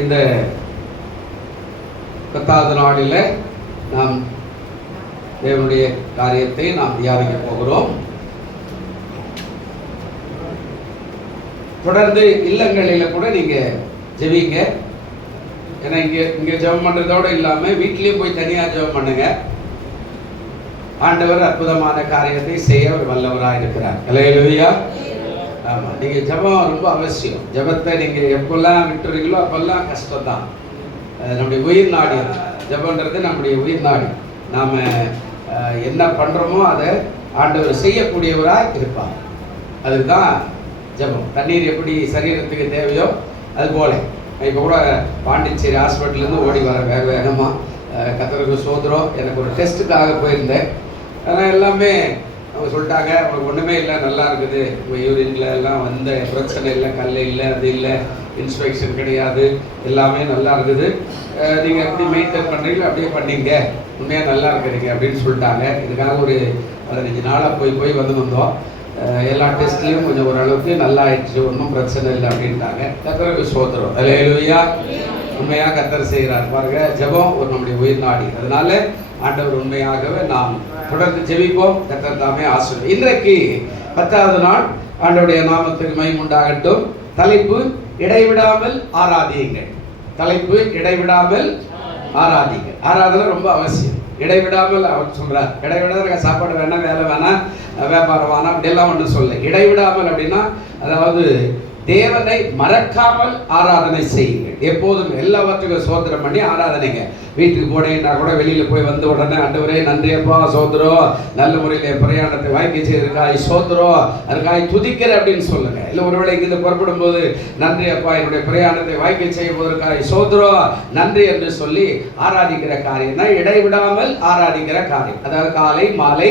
இந்த 10வது நாளில் நாம் தேவனுடைய காரியத்தை நாம் தியானிக்க போகிறோம். தொடர்ந்து இல்லங்களில் கூட நீங்கள் ஜெபிங்க. ஏன்னா இங்கே ஜெபம் பண்ணுறதோடு இல்லாமல் வீட்லேயும் போய் தனியாக ஜெபம் பண்ணுங்க. ஆண்டவர் அற்புதமான காரியத்தை செய்ய வல்லவராக இருக்கிறார். அல்லேலூயா. ஆமாம், நீங்கள் ஜெபம் ரொம்ப அவசியம். ஜெபத்தை நீங்கள் எப்பெல்லாம் விட்டுறீங்களோ அப்பெல்லாம் கஷ்டம்தான். நம்முடைய உயிர் நாடி ஜெபன்றது நம்முடைய உயிர் நாடி. நாம் என்ன பண்ணுறோமோ அதை ஆண்டவர் செய்யக்கூடியவராக இருப்பார். அதுதான் ஜெபம். தண்ணீர் எப்படி சரீரத்துக்கு தேவையோ அது போல. இப்போ கூட பாண்டிச்சேரி ஹாஸ்பிட்டல்லேருந்து ஓடி வர வேகமாக கர்த்தருக்கு சோதரம். எனக்கு ஒரு டெஸ்ட்டுக்காக போயிருந்தேன். ஆனால் எல்லாமே அவங்க சொல்லிட்டாங்க, அவங்களுக்கு ஒன்றுமே இல்லை, நல்லா இருக்குது, உங்கள் யூரின்ல எல்லாம் வந்த பிரச்சனை இல்லை, கல் இல்லை, அது இல்லை, இன்ஸ்பெக்ஷன் கிடையாது, எல்லாமே நல்லா இருக்குது, நீங்கள் எப்படி மெயின்டைன் பண்ணுறீங்களோ அப்படியே பண்ணிங்க, உண்மையாக நல்லா இருக்கிறீங்க அப்படின்னு சொல்லிட்டாங்க. இதுக்காக ஒரு 15 நாளாக போய் வந்தோம். எல்லா டெஸ்ட்லேயும் கொஞ்சம் ஓரளவுக்கு நல்லா ஆயிடுச்சு, ஒன்றும் பிரச்சனை இல்லை அப்படின்ட்டாங்க. கர்த்தருக்கு ஸ்தோத்திரம். அல்லேலூயா. உண்மையாக கர்த்தர் செய்கிறார் பாருங்க. ஜெபம் ஒரு நம்முடைய உயிர் நாடி. அதனால ஆண்டவர் உண்மையாகவே நாம் தொடர்ந்து ஜெபிப்போம். கர்த்தர் தாமே ஆசீர்வதிப்பார். இன்றைக்கு 10வது நாள். ஆண்டவருடைய நாமத்துக்கு மகிமை உண்டாகட்டும். தலைப்பு இடைவிடாமல் ஆராதியுங்கள். தலைப்பு இடைவிடாமல் ஆராதியுங்கள். ஆராதனை ரொம்ப அவசியம். இடைவிடாமல் அவர் சொல்றார். இடைவிடாத சாப்பாடு வேணாம், வேலை வேணாம், வியாபாரம் வேணாம், அப்படியெல்லாம் ஒன்றும் சொல்ல. இடைவிடாமல் அப்படின்னா அதாவது தேவனை மறக்காமல் ஆராதனை செய்யுங்கள். எப்போதும் எல்லாவற்றுக்கும் சோதரம் பண்ணி ஆராதனைங்க. வீட்டுக்கு போனீங்கன்னா கூட வெளியில் போய் வந்த உடனே ஆண்டவரே நன்றியப்பா சோதரம், நல்ல முறையில் பிரயாணத்தை வாய்க்க செய்திருக்காய் சோதரம், அதுக்காய் துதிக்கிற அப்படின்னு சொல்லுங்க. இல்லை ஒருவேளை இங்கிருந்து புறப்படும் போது நன்றியப்பா என்னுடைய பிரயாணத்தை வாய்க்க செய்ய போவதற்காய் சோதரம் நன்றி என்று சொல்லி ஆராதிக்கிற காரியம் தான் இடைவிடாமல் ஆராதிக்கிற காரியம். அதாவது காலை மாலை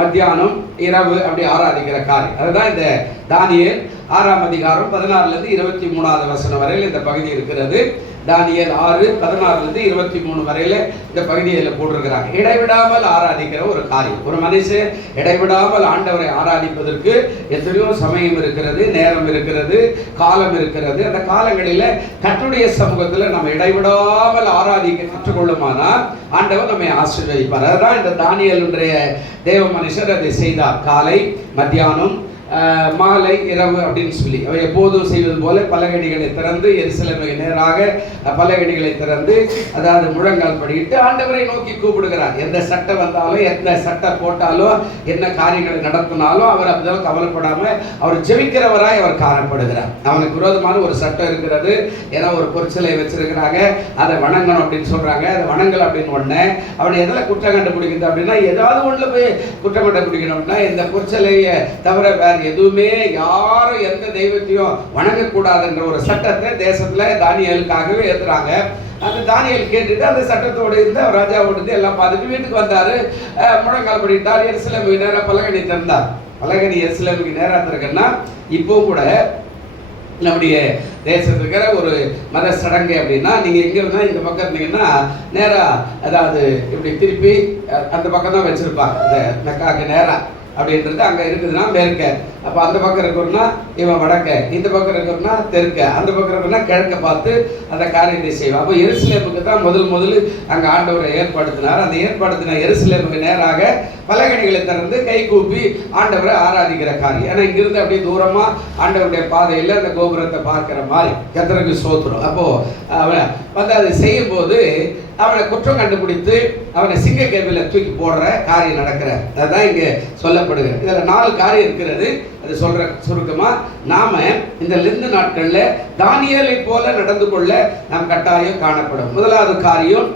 மத்தியானம் இரவு அப்படி ஆராதிக்கிற காரியம். அதுதான் இந்த தானியேல் 6ஆம் அதிகாரம் 16லிருந்து 23வது வசனம் வரையில் இந்த பகுதி இருக்கிறது. தானியேல் 6:16லிருந்து 23 வரையில இந்த பகுதியில் போட்டிருக்கிறாங்க. இடைவிடாமல் ஆராதிக்கிற ஒரு காரியம். ஒரு மனுஷன் இடைவிடாமல் ஆண்டவரை ஆராதிப்பதற்கு எத்தனையோ சமயம் இருக்கிறது, நேரம் இருக்கிறது, காலம் இருக்கிறது. அந்த காலங்களில் கர்த்தருடைய சமூகத்தில் நம்ம இடைவிடாமல் ஆராதிக்க கற்றுக்கொள்ளுமானால் ஆண்டவர் நம்மை ஆசீர்வதிப்பார். அதுதான் இந்த தானியேலுடைய தேவ மனுஷர் அதை செய்தார். காலை மத்தியானம் மாலை இரவு அப்படின்னு சொல்லி அவர் எப்போதும் செய்வது போல பலகணிகளை திறந்து எருசலேமுக்கு நேராக பலகணிகளை திறந்து அதாவது முழங்கால் படிக்கிட்டு ஆண்டவரை நோக்கி கூப்பிடுகிறார். எந்த சட்டை வந்தாலும் எந்த சட்டை போட்டாலும் என்ன காரியங்களை நடத்தினாலும் அவர் அப்படிதான் கவலைப்படாம அவர் ஜெபிக்கிறவராய் அவர் காணப்படுகிறார். அவனுக்கு விரோதமான ஒரு சட்டம் இருக்கிறது. ஏன்னா ஒரு பொற்சிலை வச்சிருக்கிறாங்க, அதை வணங்கணும் அப்படின்னு சொல்றாங்க. அதை வணங்கல் அப்படின்னு ஒண்ணு அவனை எதில் குற்றம் கண்டுபிடிக்குது அப்படின்னா ஏதாவது ஒன்றுல போய் குற்றம் கண்டுபிடிக்கணும் அப்படின்னா இந்த பொற்சிலையை தவிர வேற எதுவுமே யாரும் எந்த தெய்வத்தையும் வணங்கக்கூடாதுன்ற ஒரு சட்டத்தை தேசத்துல தானியேலுக்காகவே ஏத்துறாங்க. அந்த தானியேல் கேட்டுட்டு அந்த சட்டத்தோடு இருந்து ராஜாவோடு எல்லாம் பார்த்துட்டு வீட்டுக்கு வந்தாரு. முழங்கால் படிட்டார். எருசலேமுக்கு நேராக பலகணி திறந்தார். பலகணி எருசலேமுக்கு நேராக திறக்குன்னா இப்போ கூட நம்முடைய தேசத்துக்கு இருக்கிற ஒரு மத சடங்கு அப்படின்னா நீங்கள் எங்கே இருந்தால் இந்த பக்கம் இருந்தீங்கன்னா நேராக அதாவது இப்படி திருப்பி அந்த பக்கம் தான் வச்சுருப்பாங்க. இந்த மெக்காவுக்கு நேராக அப்படின்றது அங்கே இருக்குதுன்னா மேற்க. அப்போ அந்த பக்கம் இருக்கிறோம்னா இவன் வடக்க, இந்த பக்கம் இருக்கிறோம்னா தெற்க, அந்த பக்கம் இருக்கிறோம்னா கிழக்க பார்த்து அந்த காரியத்தை செய்வான். அப்போ எருசலேமுக்கு தான் முதல் அங்கே ஆண்டவரை ஏற்படுத்தினார். அந்த ஏற்படுத்தின எருசலேமுக்கு நேராக பலகணிகளை திறந்து கை கூப்பி ஆண்டவரை ஆராதிக்கிற காரியம். ஏன்னா இங்கிருந்து அப்படியே தூரமாக ஆண்டவருடைய பாதையில் அந்த கோபுரத்தை பார்க்குற மாதிரி கர்த்தருக்கு ஸ்தோத்திரம். அப்போது அவன் வந்து அதை செய்யும் போது அவனை குற்றம் கண்டுபிடித்து அவனை சிங்க கேபில தூக்கி போடுற காரியம் நடக்கிற அதுதான் இங்கே சொல்லப்படுகிறது. இதில் 4 காரியம் இருக்கிறது. அது சொல்ற சுருக்கமா நாம இந்த லெந்து நாட்களில் தானியேலை போல நடந்து கொள்ள நாம் கட்டாயம் காணப்படும். முதலாவது காரியம்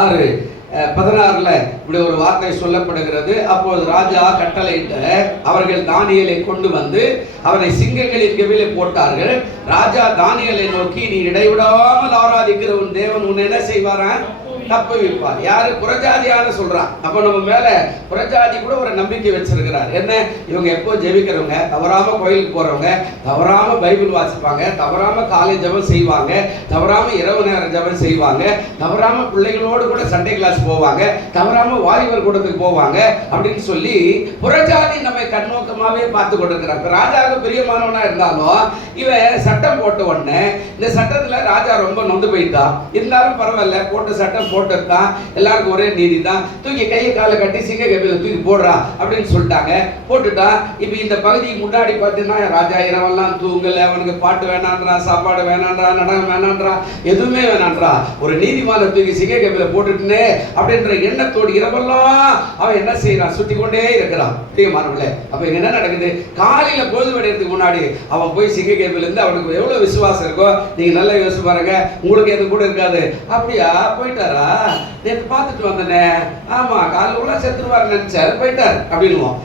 6:16 இப்படி ஒரு வார்த்தை சொல்லப்படுகிறது. அப்போது ராஜா கட்டளையிட்ட அவர்கள் தானியேலை கொண்டு வந்து அவனை சிங்கங்களின் கெபிலே போட்டார்கள். ராஜா தானியேலை நோக்கி நீ இடைவிடாமல் ஆராதிக்கிற உன் தேவன் உன்னை என்ன செய்வாரா? தப்புவிப்பார். யாரு? புறஜாதியான சொல்றான். அப்ப நம்ம மேல புறஜாதி கூட ஒரு நம்பிக்கை வச்சிருக்கிறார். என்ன? இவங்க எப்போ ஜெபிக்கிறவங்க, தவறாம கோயிலுக்கு போறவங்க, தவறாம பைபிள் வாசிப்பாங்க, தவறாம காலை ஜெபம் செய்வாங்க, தவறாம இரவு நேர ஜெபம் செய்வாங்க, தவறாம பிள்ளைகளோடு கூட சண்டே கிளாஸ் போவாங்க, தவறாம வாலிபர் கூடத்துக்கு போவாங்க அப்படின்னு சொல்லி புறஜாதி நம்மை கண்ணோக்கமாவே பார்த்து கொண்டிருக்கிறாங்க. ராஜாவுக்கு பிரியமானவனா இருந்தாலும் இவன் சட்டம் போட்ட உடனே இந்த சட்டத்துல ராஜா ரொம்ப நொந்து போயிட்டான். இருந்தாலும் பரவாயில்ல, போட்ட சட்டம் போட்டதுதான், எல்லாருக்கும் ஒரே நீதி தான், தூக்கி கையை காலை கட்டி சிங்க கபில தூக்கி போடுறா அப்படின்னு சொல்லிட்டாங்க. போட்டுட்டான். இப்ப இந்த பகுதிக்கு முன்னாடி பார்த்தீங்கன்னா ராஜா இரவெல்லாம் தூங்கல, அவனுக்கு பாட்டு வேணான்றா, சாப்பாடு வேணான்றா, நடனம் வேணான்றா, எதுவுமே வேணான்றா. ஒரு நீதிமான தூக்கி சிங்க கபில போட்டுட்டுனே அப்படின்ற எண்ணத்தோடு இரவெல்லாம் அவன் என்ன செய்யறான்? சுத்தி கொண்டே இருக்கிறான். பிரியமானவர்களே, அப்ப என்ன நடக்குது? காலையில பொழுது விடையறதுக்கு முன்னாடி அவன் போய் சிங்க கபில இருந்து அவனுக்கு எவ்வளவு விசுவாசம் இருக்கோ நீங்க நல்லா யோசிச்சு பாருங்க. உங்களுக்கு எது கூட இருக்காது. அப்படியா போயிட்டாரா? நேற்று பார்த்துட்டு வந்தனே, ஆமா காலையில் உள்ள செத்துருவாரு நினைச்சாரு, போயிட்டாரு அப்படின்னுவோம்.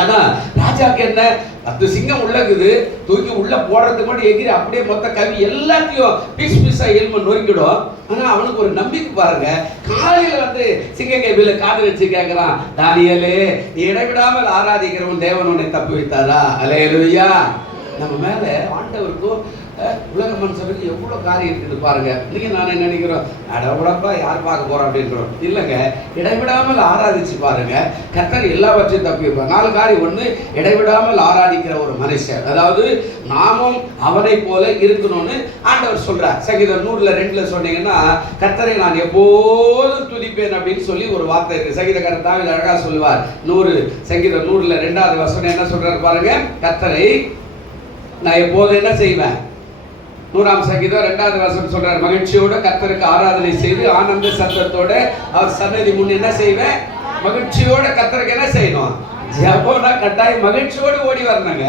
அதான் ராஜாக்கு என்ன, 10 சிங்கம் உள்ளக்குது, தூக்கி உள்ள போடுறதுக்கு மட்டும் எகிரி அப்படியே மொத்த கவி எல்லாத்தையும் பீஸ் பீஸா எலும்பு நொறுக்கிடும். ஆனா அவனுக்கு ஒரு நம்பிக்கை பாருங்க. காலையில வந்து சிங்க கைவில காது வச்சு கேட்கிறான், தானியேலே நீ இடைவிடாமல் ஆராதிக்கிறவன் தேவன் உன்னை தப்பு வைத்தாரா? அல்லேலூயா. நம்ம மேல ஆண்டவருக்கும் உலக மனுஷனுக்கு எவ்வளவு காரியம் இருக்குது பாருங்க. நீங்க நானே நினைக்கிறோம், அடவுடப்பா யார் பார்க்க போறோம் அப்படின்றோம். இல்லைங்க, இடைவிடாமல் ஆராதிச்சு பாருங்க, கர்த்தர் எல்லாவற்றையும் தப்பி வைப்பார். 4 காரியம். 1, இடைவிடாமல் ஆராதிக்கிற ஒரு மனுஷன், அதாவது நாமும் அவனை போல இருக்கணும்னு ஆண்டவர் சொல்றார். சங்கீதம் 100:2 சொன்னீங்கன்னா, கர்த்தரை நான் எப்போதும் துதிப்பேன் அப்படின்னு சொல்லி ஒரு வார்த்தை இருக்கு. சங்கீதக்காரர் தாவீது அழகா சொல்லுவார். சங்கீதம் 100:2 என்ன சொல்றாரு பாருங்க, கர்த்தரை நான் எப்போதும் என்ன செய்வேன்? 100ஆம் சங்கீதம் 2 சொல்றாரு, மகிழ்ச்சியோட கர்த்தருக்கு ஆராதனை செய்து ஆனந்த சத்தத்தோட அவர் சன்னதி முன் என்ன செய்வேன்? மகிழ்ச்சியோட கர்த்தருக்கு என்ன செய்யணும்? ஜெபம்னா கட்டாயம் மகிழ்ச்சியோடு ஓடி வரணுங்க.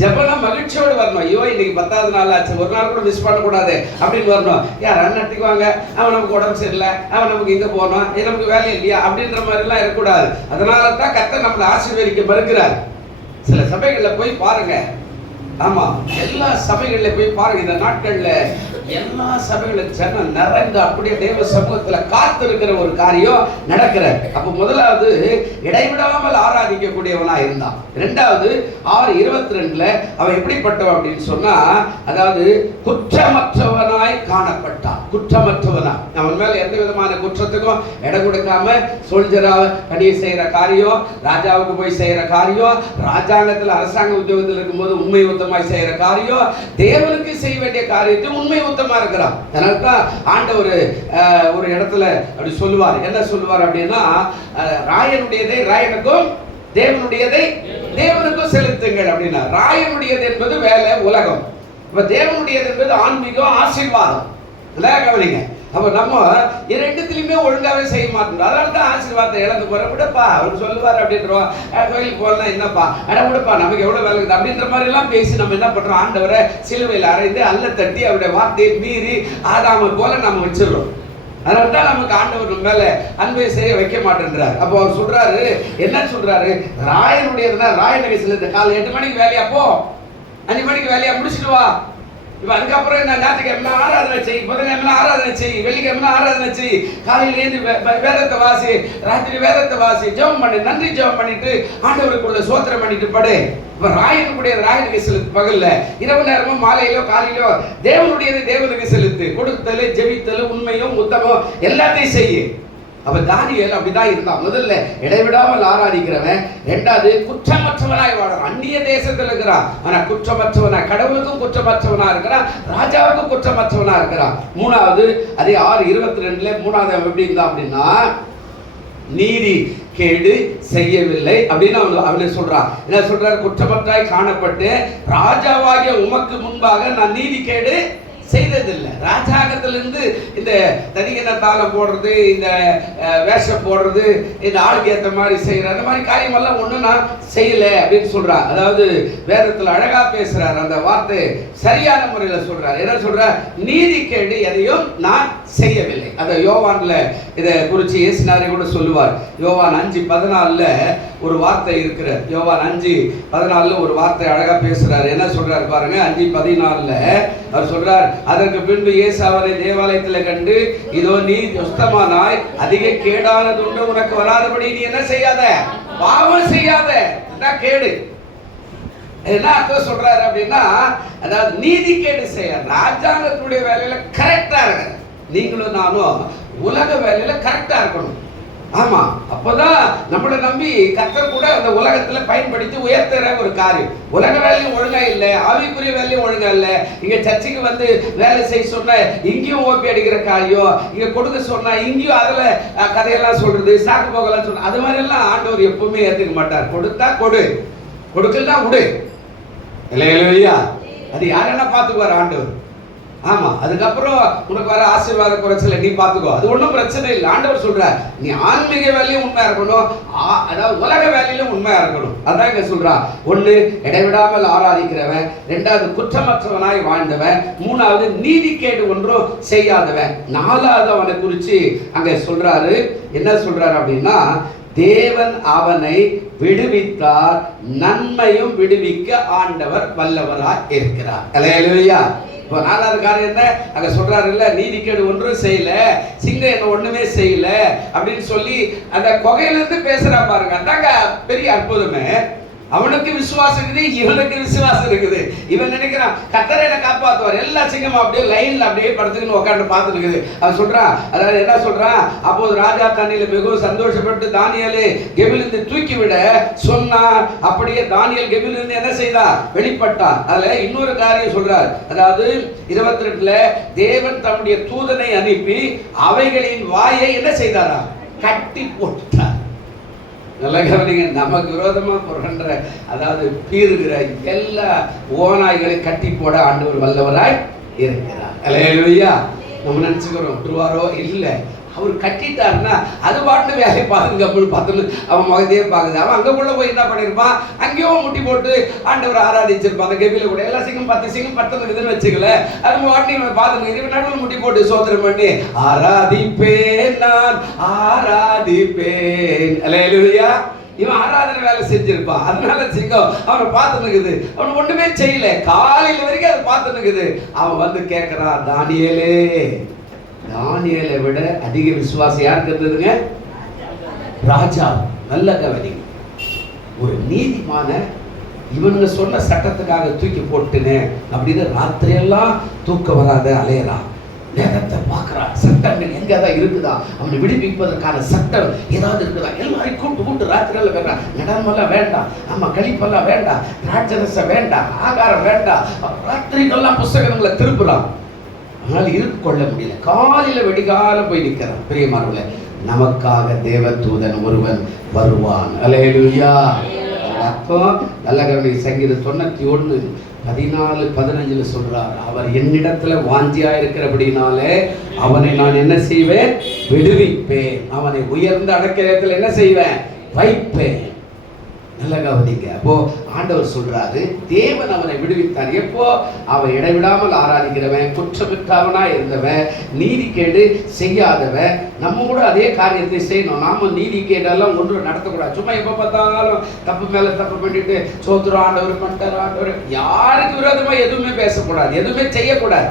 ஜெபம்னா மகிழ்ச்சியோடு வரணும். ஐயோ இன்னைக்கு 10வது நாள் ஆச்சு, ஒரு நாள் கூட மிஸ் பண்ணக்கூடாது அப்படின்னு வரணும். யார் அண்ணத்துக்கு வாங்க, அவன் நமக்கு உடம்பு சரியில்லை, அவன் நமக்கு இங்கே போகணும், நமக்கு வேலை இல்லையா அப்படின்ற மாதிரிலாம் இருக்கக்கூடாது. அதனால தான் கர்த்தர் நம்மளை ஆசீர்வதிக்க மறுக்கிறார். சில சபைகளில் போய் பாருங்க, ஆமா எல்லா சபைகள்ல போய் பாருங்க, இந்த நாட்கள்ல எல்லா சபைகளும் ஜனம் நிறைந்து அப்படியே தேவ சமூகத்துல காத்து இருக்கிற ஒரு காரியம் நடக்கிற. அப்ப முதலாவது இடைவிடாமல் ஆராதிக்கக்கூடியவனா இருந்தான். 2வது 6:22 அவன் எப்படிப்பட்டவன் அப்படின்னு சொன்னா, அதாவது குற்றமற்றவனாய் காணப்பட்டான். குற்றமற்றவனா, அவன் மேல எந்த விதமான குற்றத்துக்கும் இடம் கொடுக்காம சோல்ஜரா பணியை செய்யற காரியம், ராஜாவுக்கு போய் செய்யற காரியம், ராஜாங்கத்துல அரசாங்க உத்தியோகத்தில் இருக்கும்போது உண்மை உத்தமாய் செய்யற காரியம், தேவனுக்கு செய்ய வேண்டிய காரியத்தை உண்மை இருக்கிறான். அதனால்தான் ஆண்டவர் ஒரு இடத்துல அப்படி சொல்லுவார். என்ன சொல்லுவார் அப்படின்னா, ராயனுடையதை ராயனுக்கும் தேவனுடையதை தேவனுக்கும் செலுத்துங்கள் அப்படின்னா. ராயனுடையது என்பது வேலை உலகம், தேவனுடையது என்பது ஆன்மீகம் ஆசீர்வாதம். கவனிங்க. அப்ப நம்ம இரண்டுத்திலுமே ஒழுங்காவே செய்ய மாட்டோம். அதனால தான் ஆசீர்வாதத்தை இழந்து போற. விடப்பா அவர் சொல்லுவார் அப்படின்றோம், கோயிலுக்கு போகலாம் என்னப்பா, விடப்பா நமக்கு எவ்வளவு வேலை இருக்குது அப்படின்ற மாதிரி எல்லாம் பேசி நம்ம என்ன பண்றோம்? ஆண்டவரை சிலுவையில் அறைந்து அல்ல தட்டி அவருடைய வார்த்தையை மீறி ஆதாமை போல நம்ம வச்சிடறோம். அதனால தான் நமக்கு ஆண்டவர் மேல அன்பை செய்ய வைக்க மாட்டேன்றார். அப்போ அவர் சொல்றாரு, என்ன சொல்றாரு? ராயனுடையதுன்னா ராயனுக்கு சில காலை 8 மணிக்கு வேலையா போ, 5 மணிக்கு வேலையா முடிச்சுட்டு வா. இப்ப அதுக்கப்புறம் என்ன, ஞாயிற்றுக்கிழமை ஆராதனை செய், புதன்கிழமை ஆராதனை செய், வெள்ளிக்கிழமை ஆராதனை செய், காலையில ஏந்து வேதத்தை வாசி, ராத்திரி வேதத்தை வாசி, ஜெபம் பண்ணி நன்றி ஜெபம் பண்ணிட்டு ஆண்டவருக்குள்ள சோத்திரம் பண்ணிட்டு படு. இப்ப ராயனுடைய ராயனுக்கு செலுத்து, பகல்ல இரவு நேரமும் மாலையிலோ காலையிலோ தேவனுடையது தேவனுக்கு செலுத்து. கொடுத்தல், ஜெபித்தல், உண்மையும் உத்தமம் எல்லாத்தையும் செய்யு. அப்ப தானியேல் அப்படிதான் இருந்தான். முதல்ல இடைவிடாமல் ஆராதிக்கிறவன். 2வது குற்றமற்றவனாய் வாழறான். அந்நிய தேசத்தில் இருக்கிறான், ஆனா குற்றமற்றவனா, கடவுளுக்கும் குற்றமற்றவனா இருக்கிறான், ராஜாவுக்கும் குற்றமற்றவனா இருக்கிறான். 3வது அதே 6:22 3வது எப்படி இருந்தான் அப்படின்னா, நீதி கேடு செய்யவில்லை அப்படின்னு அவனை சொல்றான். என்ன சொல்றாரு? குற்றமற்றாய் காணப்பட்டு ராஜாவாகிய உமக்கு முன்பாக நான் நீதி கேடு செய்ததில்லை. ராஜாங்கத்திலிருந்து இந்த தனிகன தாளம் போடுறது, இந்த வேஷம் போடுறது, இந்த ஆளுக்கு ஏற்ற மாதிரி செய்யற அந்த மாதிரி காரியம் எல்லாம் ஒண்ணு நான் செய்யல அப்படின்னு சொல்றான். அதாவது வேதத்துல அழகா பேசுறார், அந்த வார்த்தை சரியான முறையில சொல்றார். என்ன சொல்ற? நீதி கேடு எதையும் நான் செய்யவில்லை. அத யோவான்ல இதை குறிச்சு இயேசுநாதர் கூட சொல்லுவார். யோவான் 5:14 ஒரு வார்த்தை இருக்கிறது. யோவான் 5:14 ஒரு வார்த்தை அழகா பேசுறாரு. என்ன சொல்றாரு பாருங்க, 5:14 அவர் சொல்றார், அதற்கு பின்பு இயேசு அவரை தேவாலயத்தில் கண்டு, இதோ நீ சுத்தமானாய், அதிக கேடானது உண்டு உனக்கு வராதபடி நீ என்ன செய்யாத, பாவம் செய்யாத. கேடு என்ன அர்த்தம் சொல்றாரு அப்படின்னா, அதாவது நீதி கேடு செய்ய ராஜாங்கத்துடைய வேலையில கரெக்டா இருக்க. நீங்களும் நானும் உலக வேலையில கரெக்டா இருக்கணும். ஆமா, அப்பதான் நம்மளை நம்பி கர்த்தர் கூட அந்த உலகத்துல பயன்படுத்தி உயர்த்துற ஒரு காரியம். உலக வேலையும் ஒழுங்கா இல்லை, ஆவிக்குரிய வேலையும் ஒழுங்கா இல்லை. இங்க சர்ச்சுக்கு வந்து வேலை செய்ய சொன்ன இங்கேயும் ஓப்பி அடிக்கிற காரியம், இங்க கொடுக்க சொன்னா இங்கேயும் அதுல கதையெல்லாம் சொல்றது, சாக்கு போகலாம் சொல்றது, அது மாதிரி எல்லாம் ஆண்டவர் எப்பவுமே ஏத்துக்க மாட்டார். கொடுத்தா கொடு, கொடுக்கலாம் விடு. இல்லையா? அது யாரென்னா பார்த்துக்குவார் ஆண்டவர். ஆமா, அதுக்கப்புறம் உனக்கு வர ஆசீர்வாத குறைச்சல நீ பார்த்துக்கோ, அது ஒன்றும் பிரச்சனை இல்லை. ஆண்டவர் சொல்றார், நீ ஆன்மீக வேலையும் உண்மையா இருக்கணும், அதாவது உலக வேலையிலும் உண்மையா இருக்கணும். அதான் இங்க சொல்றா, ஒண்ணு இடைவிடாமல் ஆராதிக்கிறவன், ரெண்டாவது குற்றமற்றவனாய் வாழ்ந்தவன், மூணாவது நீதிக்கேடு ஒன்றும் செய்யாதவன், நாலாவது அவனை குறிச்சு அங்க சொல்றாரு. என்ன சொல்றாரு அப்படின்னா, தேவன் அவனை விடுவித்தார், நன்மையும் விடுவிக்க ஆண்டவர் வல்லவராய் இருக்கிறார். அல்லேலூயா. இப்போ நாலாவது காரியம் என்ன அங்க சொல்றாரு இல்ல, நீதிக்கேடு ஒன்றும் செய்யல, சிங்கம் என்ன ஒண்ணுமே செய்யல அப்படின்னு சொல்லி அந்த கொகையிலிருந்து பேசுறா பாருங்க. அதாங்க பெரிய அற்புதமே. அவனுக்கு விசுவாசம் இருக்குது, இவனுக்கு விசுவாசம் இருக்குது. இவன் நினைக்கிறான் கர்த்தர் என்ன காப்பாற்றுவார், எல்லா சிங்கமும் அப்படியே லைன்ல அப்படியே படுத்துக்கின்னு உட்காந்து பார்த்துட்டு இருக்குது. அவன் சொல்றான், அதாவது என்ன சொல்றான், அப்போது ராஜா தண்ணியில மிகவும் சந்தோஷப்பட்டு தானியேலை கெபிலிருந்து தூக்கி விட சொன்னார். அப்படியே தானியேல் கெபிலிருந்து என்ன செய்தான், வெளிப்பட்டான். அதுல இன்னொரு காரியம் சொல்றார், அதாவது 22ல தேவன் தம்முடைய தூதனை அனுப்பி அவைகளின் வாயை என்ன செய்தாரா, கட்டி போட்டார். நல்லா கவனிங்க, நமக்கு விரோதமா புரண்ட, அதாவது பீறுகிற எல்லா ஓநாய்களை கட்டி போட ஆண்டவர் வல்லவராய் இருக்கிறார். அல்லேலூயா. நம்ம நினைச்சுக்கிறோம் விட்டுருவாரோ, இல்லை, அவர் கட்டிட்டாருன்னா அது பாட்டு வேலை பார்த்துங்க அப்படின்னு பார்த்துட்டு அவன் முகத்தையே பார்க்குது. அவன் அங்கே போய் என்ன பண்ணியிருப்பான், அங்கேயும் முட்டி போட்டு ஆண்டவர் ஆராதிச்சிருப்பான். அந்த கெபில கூட எல்லா சிங்கம் 10 சிங்கம் 10 இருக்குதுன்னு வச்சுக்கல, அது வாட்டி பார்த்துங்க, இது நடுவில் முட்டி போட்டு சோதனை பண்ணி ஆராதிப்பேன், நான் ஆராதிப்பேன். அல்லேலூயா. இவன் ஆராதனை வேலை செஞ்சிருப்பான், அதனால சிங்கம் அவனை பார்த்து நிக்குது. அவன் ஒண்ணுமே செய்யல, காலையில் வரைக்கும் அதை பார்த்து நிக்குது. அவன் வந்து கேட்கிறான், தானியேலே, தானியேலை விட அதிக விசுவாசம் யாருக்கு இருந்ததுங்க, ராஜா. நல்ல கவனி, ஒரு நீதிமான இவனுங்க சொன்ன சட்டத்துக்காக தூக்கி போட்டுனேன் அப்படின்னு ராத்திரியெல்லாம் தூக்க வராத அலையறான். வேதத்தை பார்க்கிறான், சட்டங்கள் எங்கதான் இருக்குதா, அவனை விடுவிப்பதற்கான சட்டம் ஏதாவது இருக்குதா, எல்லாரையும் கூப்பிட்டு ராத்திரியில் வேண்டாம், நடமெல்லாம் வேண்டாம், ஆமா கழிப்பெல்லாம் வேண்டாம், ராட்சரசம் வேண்டாம், ஆகாரம் வேண்டாம், ராத்திரிக்கெல்லாம் புஸ்தகங்களை திருப்புறான். ஆனால் இருக்க முடியல. காலையில வெடிகாலம் போய் நிற்கிறான். பிரியமானவர்களே, நமக்காக தேவதூதன் ஒருவன் வருவான். அல்லேலூயா. அப்போ நல்ல கவனி, சங்கீதம் 91:14-15 சொல்றார், அவர் என்னிடத்துல வாஞ்சியா இருக்கிறபடினாலே அவனை நான் என்ன செய்வேன், விடுவிப்பேன், அவனை உயர்ந்த அடக்கத்தில் என்ன செய்வேன், வைப்பேன். நல்ல கவனிங்க. அப்போ ஆண்டவர் சொல்றாரு, தேவன் அவனை விடுவித்தார். எப்போ, அவன் இடைவிடாமல் ஆராதிக்கிறவன், குற்றமிட்டவனா இருந்தவன், நீதிக்கேடு செய்யாதவன். நம்ம கூட அதே காரியத்தை செய்யணும். நாம நீதிக்கேடெல்லாம் ஒன்று நடத்தக்கூடாது. சும்மா எப்ப பார்த்தாலும் தப்பு மேல தப்பு பண்ணிட்டு சோத்திரம் ஆண்டவர் பண்ணிட்டார், ஆண்டவர், யாருக்கு விரோதமா எதுவுமே பேசக்கூடாது, எதுவுமே செய்யக்கூடாது.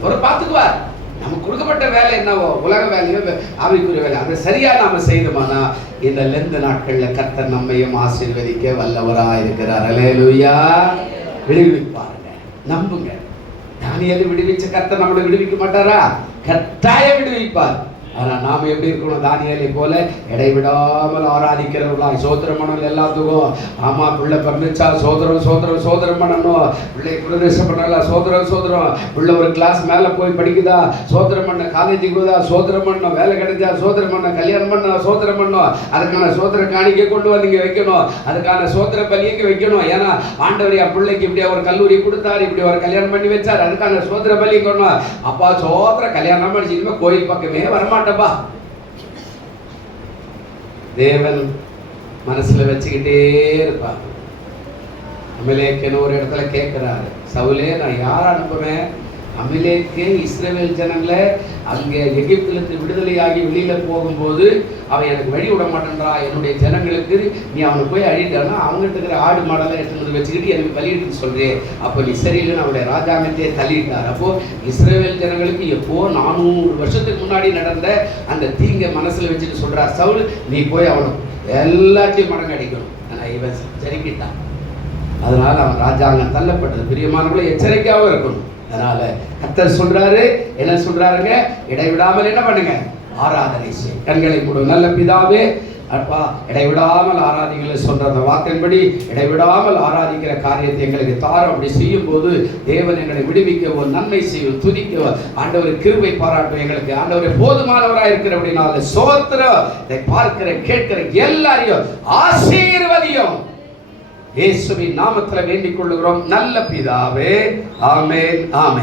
அவர் பார்த்துக்குவார். நமக்கு கொடுக்கப்பட்ட வேலை என்னவோ, உலக வேலையோ ஆவிக்குரிய வேலை, அதை சரியா நாம செய்தோம்னா இந்த லெந்து நாட்கள்ல கர்த்தர் நம்மையும் ஆசீர்வதிக்க வல்லவராய் இருக்கிறார். அல்லேலூயா. விடுவிப்பாருங்க, நம்புங்க. தானியேலை விடுவிச்ச கர்த்தர் நம்மளை விடுவிக்க மாட்டாரா? கட்டாயம் விடுவிப்பார். ஆனா நாம எப்படி இருக்கணும், தானியேலை போல இடைவிடாமல் ஆராதிக்கிறவர்களாய் சோதரம் பண்ணணும். எல்லாத்துக்கும் ஆமா, பிள்ளை பிறந்துச்சா சோதரம் சோதரம் சோதரம் பண்ணணும், பிள்ளை பிரதேசம் பண்ணலாம் சோதரம் சோதரம், பிள்ளை ஒரு கிளாஸ் மேல போய் படிக்குதா சோதரம் பண்ண, காலேஜுக்கு போதா சோதரம் பண்ணணும், வேலை கிடைச்சா சோதரம் பண்ண, கல்யாணம் பண்ண சோதரம் பண்ணணும், அதுக்கான சோதர காணிக்கை கொண்டு வந்து இங்க வைக்கணும், அதுக்கான சோதர பலிக்கு வைக்கணும். ஏன்னா ஆண்டவர் என் பிள்ளைக்கு இப்படி ஒரு கல்லூரி கொடுத்தாரு, இப்படி ஒரு கல்யாணம் பண்ணி வச்சார், அதுக்கான சோதர பலி கொள்ளணும். அப்பா சோதர கல்யாணம் பண்ணிச்சுமே கோயில் பக்கமே வரமாட்டேன். தேவன் மனசுல வச்சுக்கிட்டே இருப்பார். அமலேக்கன் ஒரு இடத்துல கேட்கிறாரு, சவுலே நான் யார் அனுப்புவேன், அமிலேக்கே இஸ்ரவேல் ஜனங்களை அங்கே எகிப்திலிருந்து விடுதலையாகி வெளியில போகும்போது அவன் எனக்கு வழி விட மாட்டேன்றா, என்னுடைய ஜனங்களுக்கு நீ அவனை போய் அழிட்டானா அவங்ககிட்ட இருக்கிற ஆடு மாடெல்லாம் எடுத்துக்கிட்டு வச்சுக்கிட்டு எனக்கு பலியிட்டு சொல்றேன், அப்போ நீ சரியில்லைன்னு அவனுடைய ராஜாங்கத்தையே தள்ளிட்டார். அப்போ இஸ்ரவேல் ஜனங்களுக்கு எப்போ 400 வருஷத்துக்கு முன்னாடி நடந்த அந்த தீங்கை மனசுல வச்சுட்டு சொல்றார் சவுல், நீ போய் அவனை எல்லாத்தையும் மடங்கு அடிக்கணும். ஆனால் இவன் சரிக்கிட்டான். அதனால அவன் ராஜாங்கம் தள்ளப்பட்டது. பிரியமானவர்களே, எச்சரிக்கையாகவும் இருக்கணும். அதனால கர்த்தர் சொல்றாரு, என்ன சொல்றாருங்க, இடைவிடாமல் என்ன பண்ணுங்க, ஆராதனை செய். கண்களை மூடும். நல்ல பிதாவே அப்பா, இடைவிடாமல் ஆராதிகளை சொல்ற அந்த வாக்கின்படி இடைவிடாமல் ஆராதிக்கிற காரியத்தை எங்களுக்கு தாரம். அப்படி செய்யும் போது தேவன் எங்களை விடுவிக்கவோ நன்மை செய்யும் துதிக்கவோ ஆண்டவர் கிருபை பாராட்டும். எங்களுக்கு ஆண்டவரை போதுமானவராக இருக்கிற அப்படின்னால சோத்திரம். இதை பார்க்கிற கேட்கிற எல்லாரையும் ஆசீர்வதியும் இயேசுவின் நாமத்தில் வேண்டிக் கொள்ளுகிறோம் நல்ல பிதாவே. ஆமென், ஆமென்.